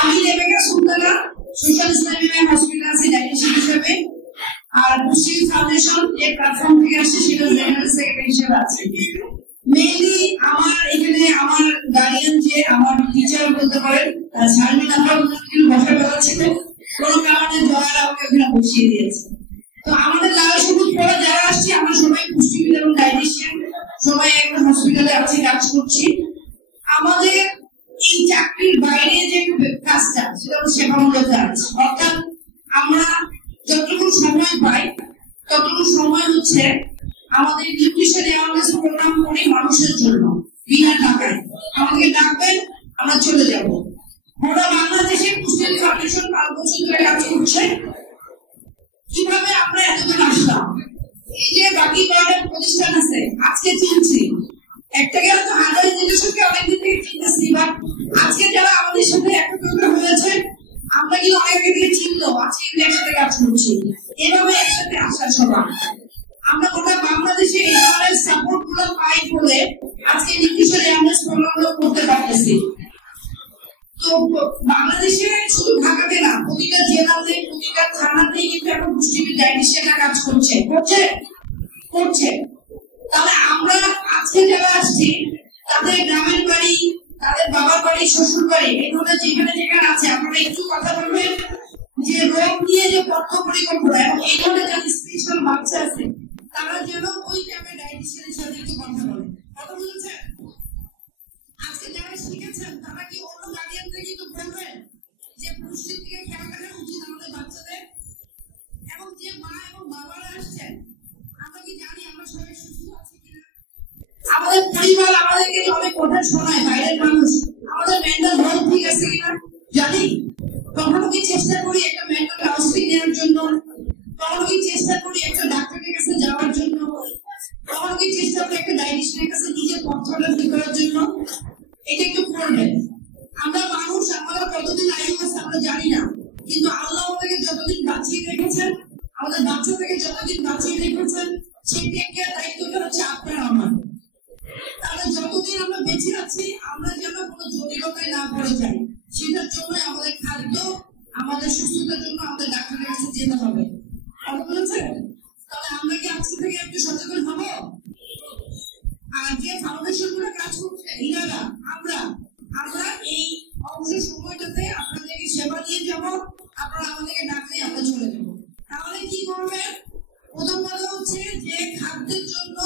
আমি Rebecca Sultana social ইসলামী hospital আছে direction হিসেবে, আর মুসলিম ফাউন্ডেশন যে প্ল্যাটফর্ম থেকে আসছে সেটা জেনারেল সেক্রেটারি হিসেবে আছে। মেইনলি আমার এখানে আমার গার্ডিয়ান যে আমার টিচার বলতে পারেন শারমিন আপা বসার কথা ছিল, কোনো কারণে জয়ার আমাকে ওখানে বসিয়ে দিয়েছে। তো আমাদের লাল সবুজ পড়া যারা আসছি আমরা সবাই পুষ্টিবিদ এবং ডায়েটিশিয়ান, সবাই একটা হসপিটালে আছি, কাজ করছি। আমাদের এই চাকরির বাইরে যে কাজটা সেটা হচ্ছে সেবামূলক কাজ, অর্থাৎ আমরা যতটুকু সময় পাই ততটুকু সময় হচ্ছে আমাদের নিউট্রিশন অ্যাওয়ারনেস প্রোগ্রাম করি মানুষের জন্য বিনা টাকায়। আমাকে ডাকবেন, আমরা চলে যাব। গোটা বাংলাদেশে পুষ্টি ফাউন্ডেশন 5 বছর ধরে কাজ করছে। কিভাবে আমরা এতদিন আসলাম, এই যে বাকি কয়েকটা প্রতিষ্ঠান আছে আজকে চিনছি, একটা গেলে তো হাজার জিনিসকে অনেকদিন থেকে চিনতেছি, বাট আজকে যারা আমাদের সাথে একত্রিত হয়েছে আমরা কিন্তু অনেক থেকে চিনলো, আজকে কিন্তু একসাথে কাজ করছি। এভাবে একসাথে আসার সবাই আমরা গোটা বাংলাদেশে এই ধরনের সাপোর্ট গুলো পাই বলে আজকে নিউট্রিশন অ্যাওয়ারনেস প্রোগ্রামগুলো করতে পারতেছি। তো বাংলাদেশে শুধু ঢাকাতে না, প্রতিটা জেলাতে প্রতিটা থানাতেই কিন্তু এখন পুষ্টিবিদ ডায়েটিশিয়ানরা কাজ করছে। তাহলে আমরা আজকে যারা আসছি তাদের গ্রামের বাড়ি, তাদের বাবার বাড়ি, শ্বশুর বাড়ি, এগুলো যেখানে যেখানে আছে আপনারা একটু কথা বলবেন যে রোগ নিয়ে যে পথ্য পরিকল্পনা এবং এই ধরনের যাদের স্পেশাল বাচ্চা আছে তারা যেন ওই টাইমে ডায়েটিশিয়ানের সাথে একটু কথা বলে। কথা বলেছেন? আজকে যারা শিখেছেন তারা কি অন্য গার্ডিয়ানদের কিন্তু বলবেন যে পুষ্টির দিকে খেয়াল রাখা উচিত আমাদের বাচ্চাদের? এবং যে মা এবং বাবারা আসছেন আমরা কি জানি আমরা সবাই সুস্থ আছি কিনা? আমাদের পরিবার আমাদেরকে অনেক কথা শোনায়, বাইরের মানুষ আমাদের মেন্টাল হেলথ ঠিক আছে কিনা জানি? কখনো কি চেষ্টা করি একটা মেন্টাল কাউন্সিলিং নেওয়ার জন্য? কখনো কি চেষ্টা করি একটা ডাক্তারের কাছে যাওয়ার জন্য? কখনো কি চেষ্টা করি একটা ডায়েটিশিয়ানের কাছে নিজের পথটা ঠিক করার জন্য? এটা একটু করবেন। আমরা মানুষ, আমরা কতদিন আয়ু আছে আমরা জানি না, কিন্তু আল্লাহ আমাদেরকে যতদিন বাঁচিয়ে রেখেছেন, আমাদের বাচ্চা থেকে যতদিন বাঁচিয়ে রেখেছেন, সেই টেকের দায়িত্বটা হচ্ছে আপনার আমার। তাহলে যতদিন আমরা বেঁচে আছি আমরা যেন কোনো জটিলতায় না পড়ে যাই, সেটার জন্য আমাদের খাদ্য, আমাদের সুস্থতার জন্য আমাদের ডাক্তারের কাছে যেতে হবে। কথা বলেছেন? তাহলে আমরা কি আজকে থেকে একটু সচেতন হব? আর যে ফাউন্ডেশন গুলো কাজ করছে ইনারা আমরা এই অংশ সময়টাতে আপনাদেরকে সেবা দিয়ে যাব, আপনারা আমাদেরকে ডাকলে আমরা চলে যাব। তাহলে কি করবেন? প্রথম কথা হচ্ছে যে খাদ্যের জন্য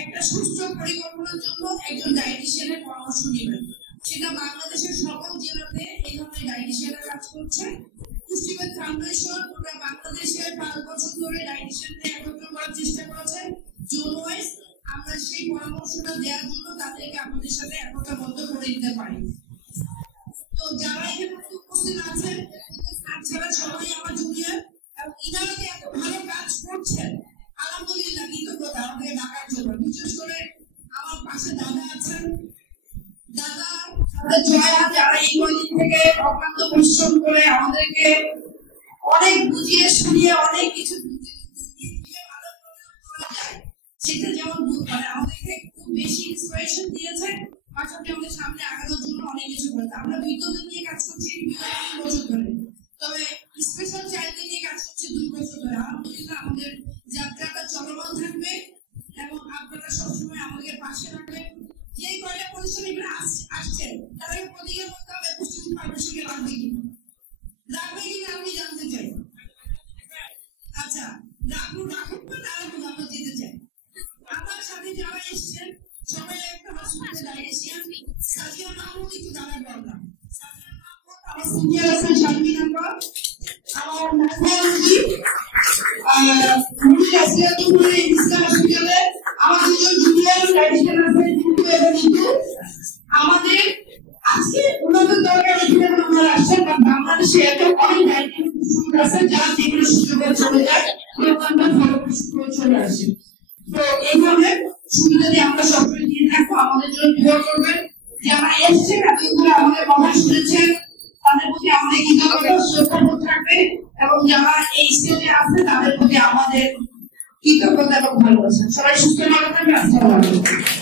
একটা সুস্থ পরিকল্পনার জন্য একজন ডায়েটিশিয়ানের পরামর্শ নেবেন। সেটা বাংলাদেশের সকল জেলাতে এই ধরনের ডায়েটিশিয়ানরা কাজ করছে। পুষ্টিবিদ ফাউন্ডেশন ওরা বাংলাদেশে 5 বছর ধরে ডায়েটিশিয়ানদের একত্র করার চেষ্টা করেছে জোন ওয়াইজ। আমরা সেই পরামর্শটা দেওয়ার জন্য তাদেরকে আমাদের সাথে একতাবদ্ধ করে দিতে পারি। তো যারা এখানে উপস্থিত আছেন তাছাড়া সবাই আমার জুনিয়র, এবং ইনারা যে এত ভালো কাজ করছেন আলহামদুলিল্লাহ, কৃতজ্ঞতা আমাদের ডাকার জন্য। বিশেষ করে আমার পাশে দাদা আছেন, দাদা জয়া, যারা এই কয়েকদিন থেকে অক্লান্ত পরিশ্রম করে আমাদেরকে অনেক বুঝিয়ে শুনিয়ে অনেক কিছু সেটা যেমন আমাদেরকে খুব বেশি ইন্সপিরেশন দিয়েছে, পাশাপাশি আমাদের সামনে আগানোর জন্য অনেক কিছু করেছে। আমরা বিদ্যুৎ নিয়ে কাজ করছি 2 বছর ধরে, তবে স্পেশাল চাইল্ড নিয়ে কাজ করছি 2 বছর ধরে। আলহামদুলিল্লাহ আমাদের যাত্রাটা চলমান থাকবে এবং আপনারা সবসময় আমাদের পাশে রাখবেন। যে কয়টা প্রতিষ্ঠান এখানে আসছেন তাদেরকে প্রতিজ্ঞা করতে হবে পুষ্টিবিদ ফাউন্ডেশনকে রাখবে কিনা আমি জানতে চাই। আচ্ছা, রাখুন না, আমরা যেতে চাই। আমার সাথে যারা এসছেন সবাই একটা হসপিটালে ডায়েটিশিয়ান। সাজিয়া মাহমুদ একটু দাঁড়াবে, আমরা সাজিয়া মাহমুদ, আমার সিনিয়র আছেন শারমিন আপা, আমার নাজমুদ্দি ইসলাম হসপিটালে আমার 2জন জুনিয়র ডায়েটিশিয়ান আছেন এবং আমাদের আজকে ওনাদের দরকার এখানে আমরা আসছেন। বাংলাদেশে এত অনেক ডায়েটিশিয়ান আছে যারা যেগুলো সুযোগে চলে যায় চলে আসে। তো এই ধরনের সুবিধা দিয়ে আমরা সবসময় দিয়ে থাকবো। আমাদের জন্য দোয়া করবেন। যারা এসছেন এতগুলো আমাদের কথা শুনেছেন তাদের প্রতি আমাদের কৃতজ্ঞতা শ্রদ্ধা থাকবে, এবং যারা এই স্টেজে আছে তাদের প্রতি আমাদের কৃতজ্ঞতা এবং ভালোবাসা। সবাই সুস্থ ভালো থাকবে। আসসালামু আলাইকুম।